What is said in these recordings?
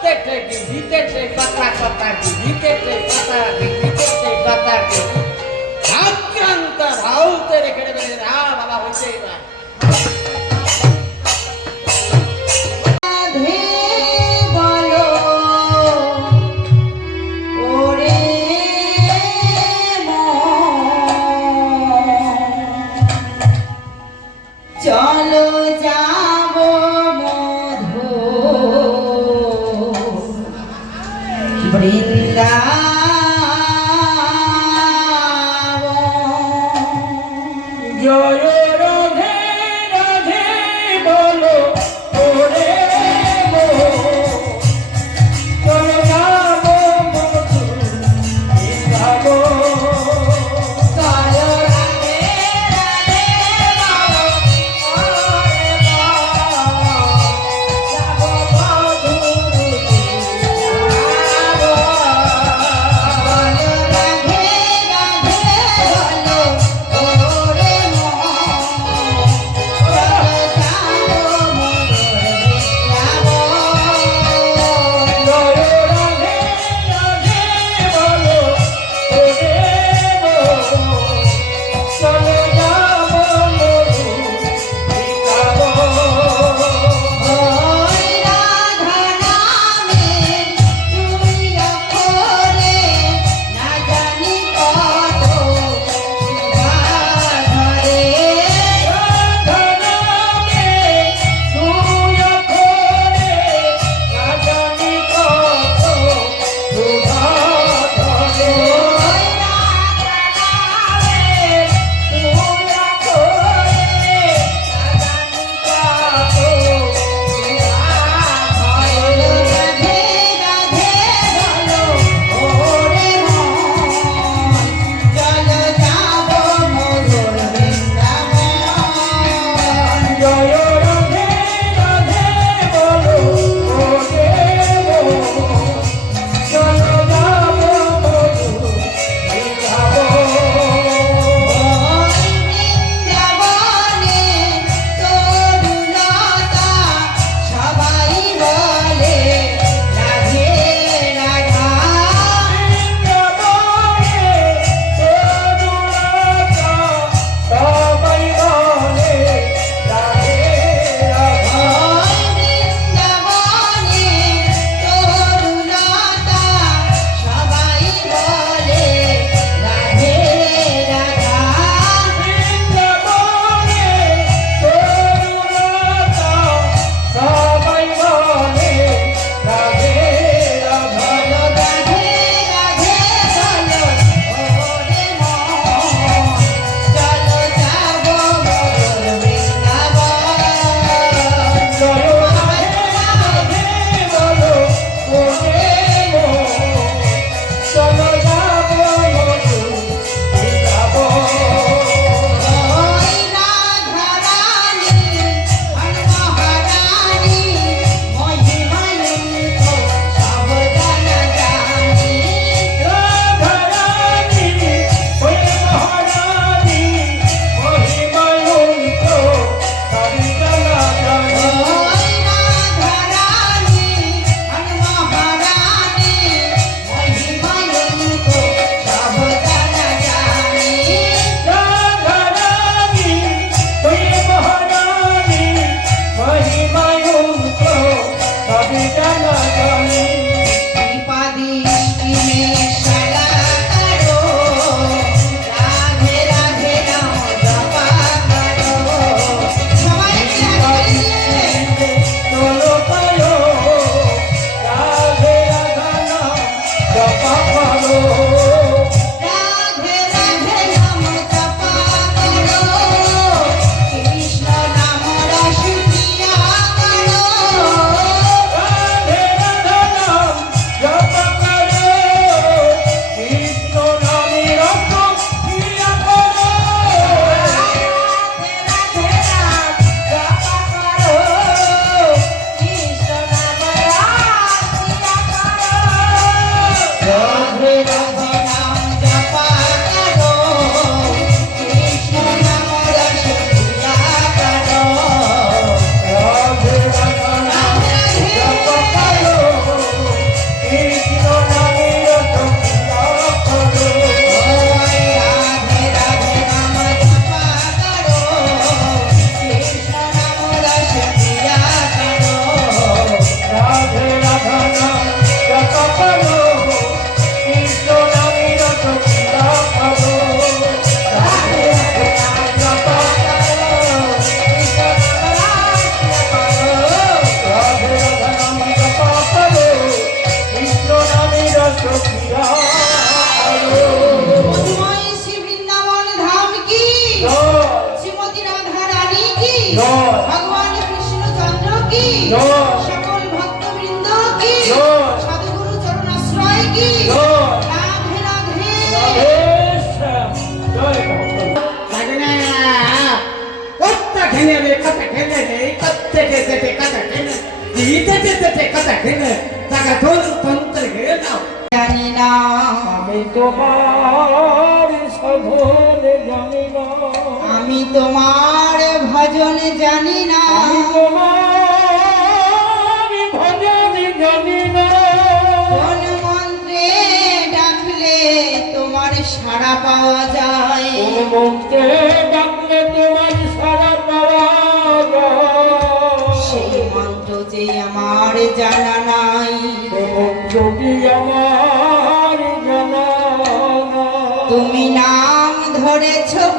প্রত্যেকটা গিরিতেছে কথা কথা গিরিতেছে কথা গিরিতেছে কথা আক্রান্ত Brindavo, yo তোমার সাধন জানি না। আমি তোমার ভজন জানি না। আমি তোমার ভজন জানি না। কোন মন্ত্রে ডাকলে তোমার সাড়া পাওয়া যায়? কোন মন্ত্রে ডাকলে তোমার সারা পাওয়া সেই মন্ত্র যে আমার জানা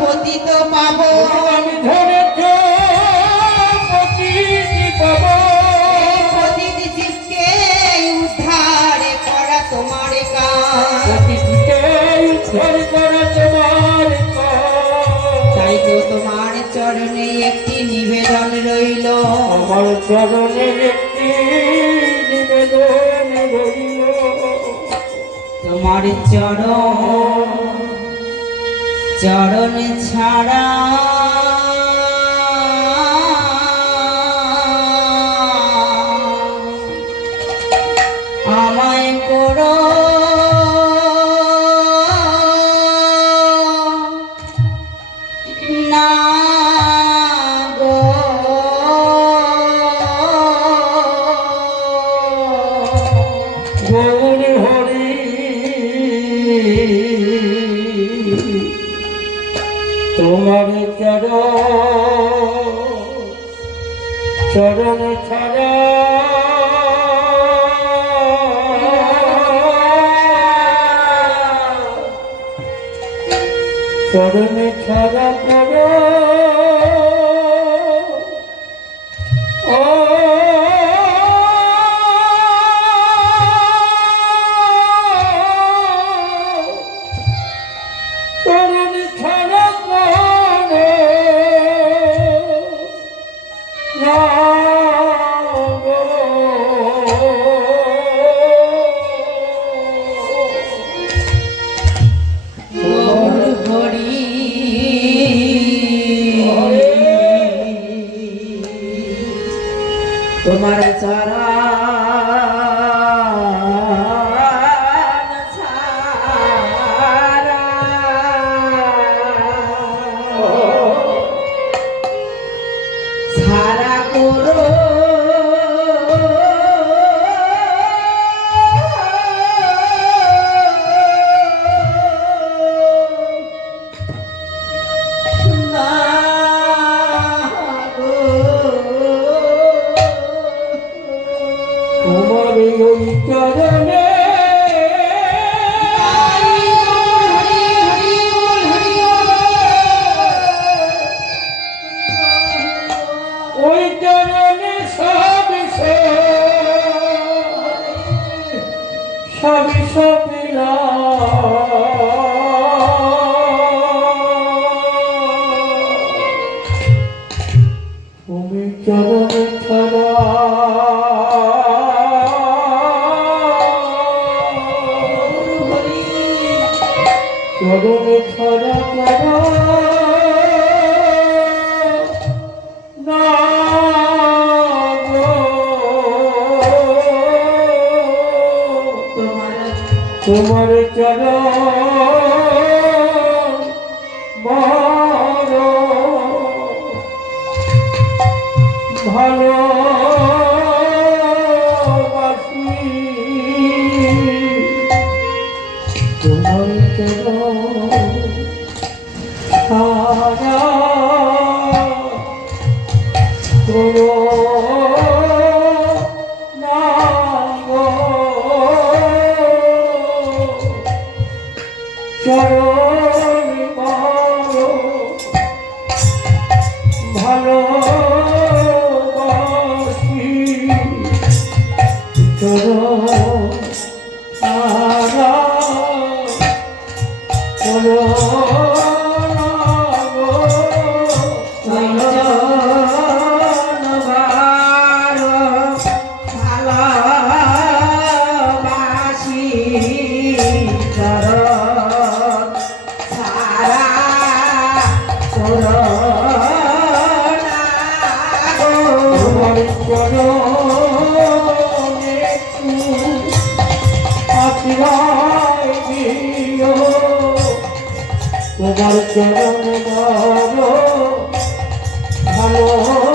পতিত পাবো। আমি জীবকে উদ্ধার করা তোমার। তাই তো তোমার চরণে একটি নিবেদন রইল। আমার চরণে একটি নিবেদন রইল। তোমার চরণ চরণ ছাড়া তোমার চরণ ওই চরণে চরণে ছড়া তোমার তোমার চরণ করো তোমার চরণ ভালো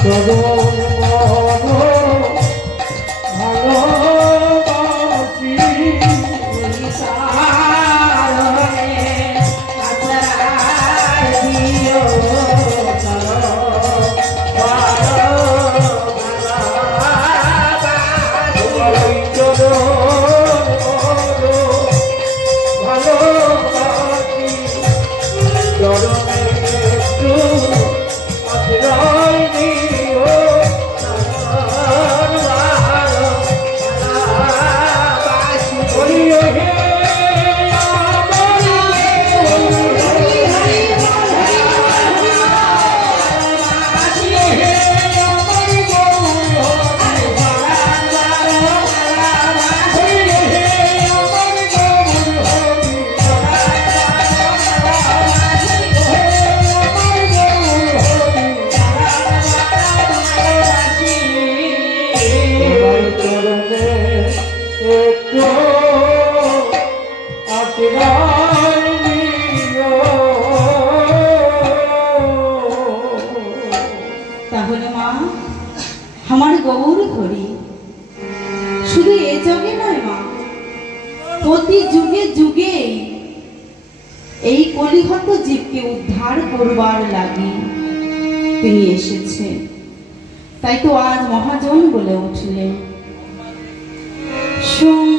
চরণ করবার লাগি তিনি এসেছে। তাই তো আজ মহাজন বলে উঠলেন। সোম